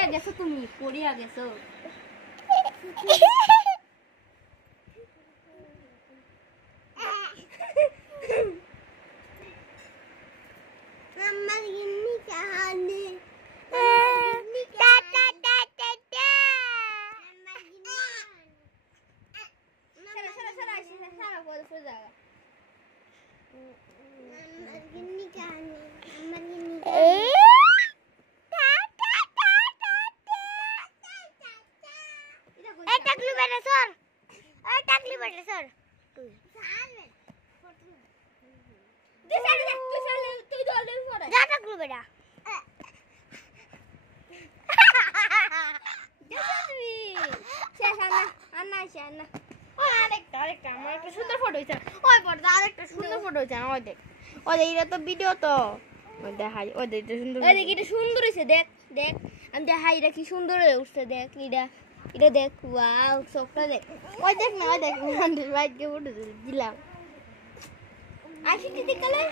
পড়িয়া গেছো তুমি পড়িয়া গেছো আমার গিন্নি কাহানি সুন্দর ফটো হয়েছে ওই পর্দা আরেকটা সুন্দর ফটো হয়েছে ওই দেখ ওই দেখ এটা তো ভিডিও তো ওই দেখাই ওই দেখ এটা সুন্দর ওই দেখ এটা সুন্দর হয়েছে দেখ দেখ আমি দেখাই এটা কি সুন্দর হয়ে উঠছে দেখ এটা এটা দেখ ওয়াও চোখটা দেখ ওই দেখ না ওই দেখ বাইকে ফটো দিলাম আশিটি দেখালে